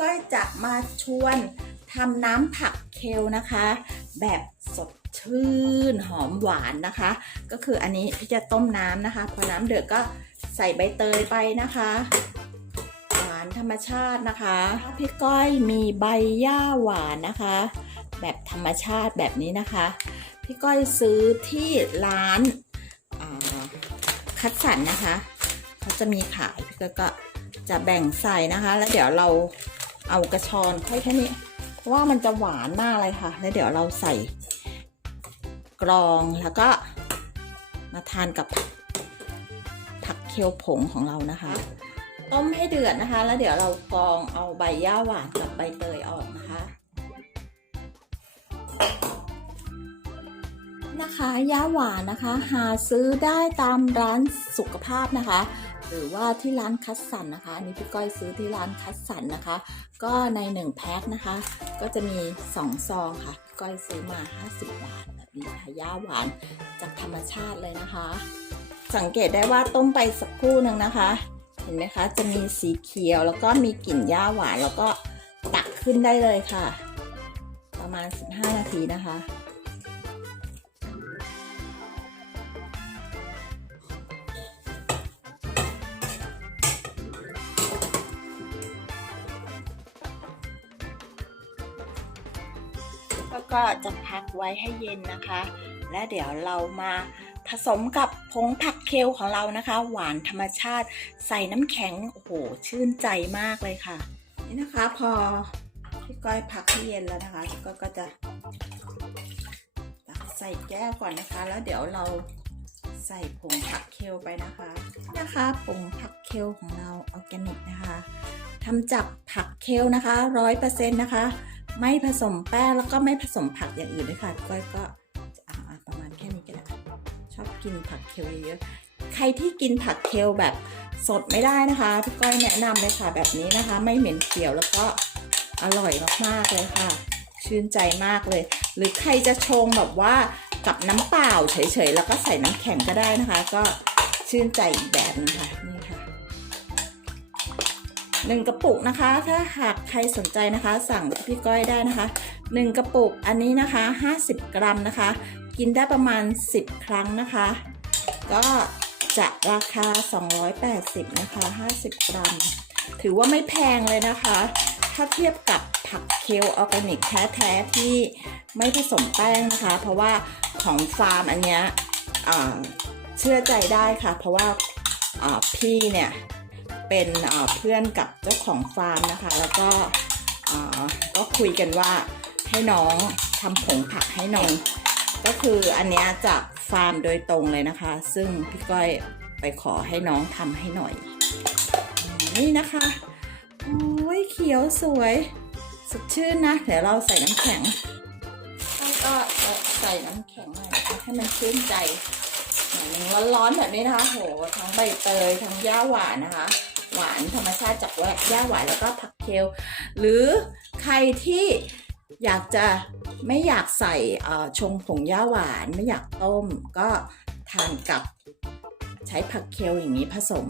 ก้อยจะมาชวนทำน้ำผักเคลนะคะ แบบสดชื่นหอมหวานนะคะ ก็คืออันนี้พี่จะต้มน้ำนะคะ พอน้ำเดือดก็ใส่ใบเตยไปนะคะหวานธรรมชาตินะคะพี่ก้อยมีใบหญ้าหวานนะคะ แบบธรรมชาติแบบนี้นะคะ พี่ก้อยซื้อที่ร้านคัดสรรนะคะเขาจะมีขายพี่ก็จะแบ่งใส่นะคะ แล้วเดี๋ยวเรา เอากระชอนค่อยแค่นี้เพราะว่ามันจะหวานมากเลยค่ะ แล้วเดี๋ยวเราใส่กรองแล้วก็มาทานกับผักเคียวผงของเรานะคะ ต้มให้เดือดนะคะ แล้วเดี๋ยวเรากรองเอาใบย่าหวานกับใบเตยออกนะคะนะคะย่าหวานนะคะ หาซื้อได้ตามร้านสุขภาพนะคะ หรือว่าที่ร้านคัสสันนะคะอันนี้พี่ก้อยซื้อที่ร้านคัสสันนะคะ ก็ใน1แพ็คนะคะ ก็จะมี 2 ซองค่ะพี่ก้อยซื้อมา 50 บาทแบบนี้ค่ะย่าหวานจากธรรมชาติเลยนะคะ สังเกตได้ว่าต้มไปสักครู่หนึ่งนะคะ เห็นไหมคะจะมีสีเขียวแล้วก็มีกลิ่นย่าหวานแล้วก็ตักขึ้นได้เลยค่ะ ประมาณ 15 นาทีนะคะ แล้วก็จะพักไว้ให้เย็นนะคะ และเดี๋ยวเรามาผสมกับผงผักเคลของเรานะคะ หวานธรรมชาติ ใส่น้ำแข็งโอ้โหชื่นใจมากเลยค่ะ นี่นะคะพอพี่ก้อยพักให้เย็นแล้วนะคะพี่ก้อยก็จะตักใส่แก้วก่อนนะคะ แล้วเดี๋ยวเราใส่ผงผักเคลไปนะคะนะคะผงผักเคลของเราออร์แกนิกนะคะทำจากผักเคลนะคะร้อยเปอร์เซ็นต์นะคะ ไม่ผสมแป้งแล้วก็ไม่ผสมผักอย่างอื่นเลยค่ะพี่ก้อยก็ประมาณแค่นี้ก็ได้ชอบกินผักเคลเยอะๆใครที่กินผักเคลแบบสดไม่ได้นะคะพี่ก้อยแนะนำเลยค่ะแบบนี้นะคะ ไม่เหม็นเขียวแล้วก็อร่อยมากๆเลยค่ะ ชื่นใจมากเลย หรือใครจะชงแบบว่ากับน้ำเปล่าเฉยๆแล้วก็ใส่น้ำแข็งก็ได้นะคะ ก็ชื่นใจอีกแบบนึงค่ะนี่ ค่ะหนึ่งกระปุกนะคะ ถ้าหากใครสนใจนะคะ สั่งพี่ก้อยได้นะคะหนึ่งกระปุกอันนี้นะคะ 50 กรัมนะคะ กินได้ประมาณ 10 ครั้งนะคะ ก็จะราคา 280 นะคะ 50 กรัม ถือว่าไม่แพงเลยนะคะ ถ้าเทียบกับผักเคลออร์แกนิกแท้ๆที่ไม่ผสมแป้งนะคะ เพราะว่าของฟาร์มอันเนี้ยเชื่อใจได้ค่ะ เพราะว่าพี่เนี่ย เป็นเพื่อนกับเจ้าของฟาร์มนะคะ แล้วก็ก็คุยกันว่าให้น้องทำผงผักให้น้อง ก็คืออันเนี้ยจากฟาร์มโดยตรงเลยนะคะ ซึ่งพี่ก้อยไปขอให้น้องทำให้หน่อย นี่นะคะโอ้ยเขียวสวยสดชื่นนะ เดี๋ยวเราใส่น้ำแข็งแล้วก็ใส่น้ำแข็งหน่อยให้มันชื่นใจร้อนๆแบบนี้นะคะโหทั้งใบเตยทั้งย่าหวานนะคะ หวานธรรมชาติจากแวะย่าหวานแล้วก็ผักเคล หรือใครที่อยากจะไม่อยากใส่ชงผงย่าหวานไม่อยากต้ม ก็ทานกับใช้ผักเคลอย่างนี้ผสม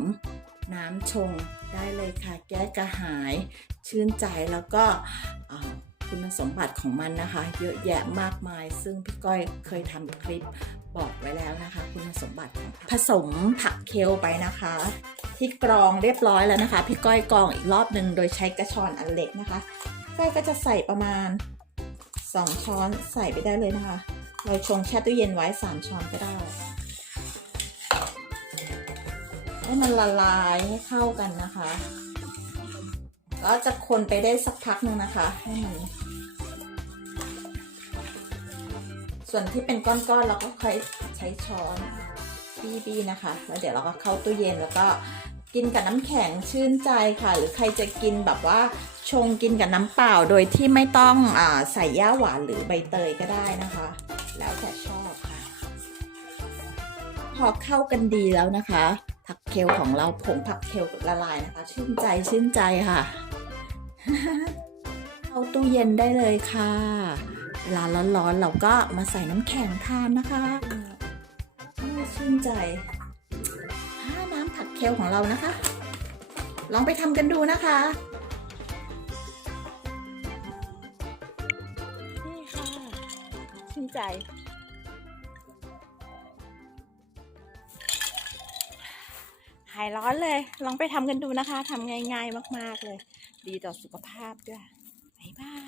น้ำชงได้เลยค่ะ แก้กระหายชื่นใจแล้วก็คุณสมบัติของมันนะคะ เยอะแยะมากมาย ซึ่งพี่ก้อยเคยทำคลิปบอกไว้แล้วนะคะ คุณสมบัติของผสมผักเคลไปนะคะ ที่กรองเรียบร้อยแล้วนะคะ พี่ก้อยกรองอีกรอบหนึ่งโดยใช้กระชอนอันเล็กนะคะก้อยก็จะใส่ประมาณ 2 ช้อนใส่ไปได้เลยนะคะ เราชงแช่ตู้เย็นไว้ 3 ช้อนก็ได้ให้มันละลายให้เข้ากันนะคะ ก็จะคนไปได้สักพักหนึ่งนะคะให้มันส่วนที่เป็นก้อนๆเราก็ค่อยใช้ช้อนบี้ๆนะคะ แล้วเดี๋ยวเราก็เข้าตู้เย็นแล้วก็ กินกับน้ำแข็งชื่นใจค่ะ หรือใครจะกินแบบว่าชงกินกับน้ำเปล่าโดยที่ไม่ต้องอาใส่ย่าหวานหรือใบเตยก็ได้นะคะ แล้วแต่ชอบค่ะ พอเข้ากันดีแล้วนะคะ ผักเคลของเราผงผักเคลละลายนะคะ ชื่นใจชื่นใจค่ะเข้าตู้เย็นได้เลยค่ะเวลาร้อนๆเราก็มาใส่น้ำแข็งทานนะคะน่าชื่นใจอ่าน้ำผัก เคลของเรานะคะ ลองไปทำกันดูนะคะ นี่ค่ะชื่นใจ หายร้อนเลย ลองไปทำกันดูนะคะทำง่ายๆมาก ๆเลย ดีต่อสุขภาพด้วยบ๊ายบาย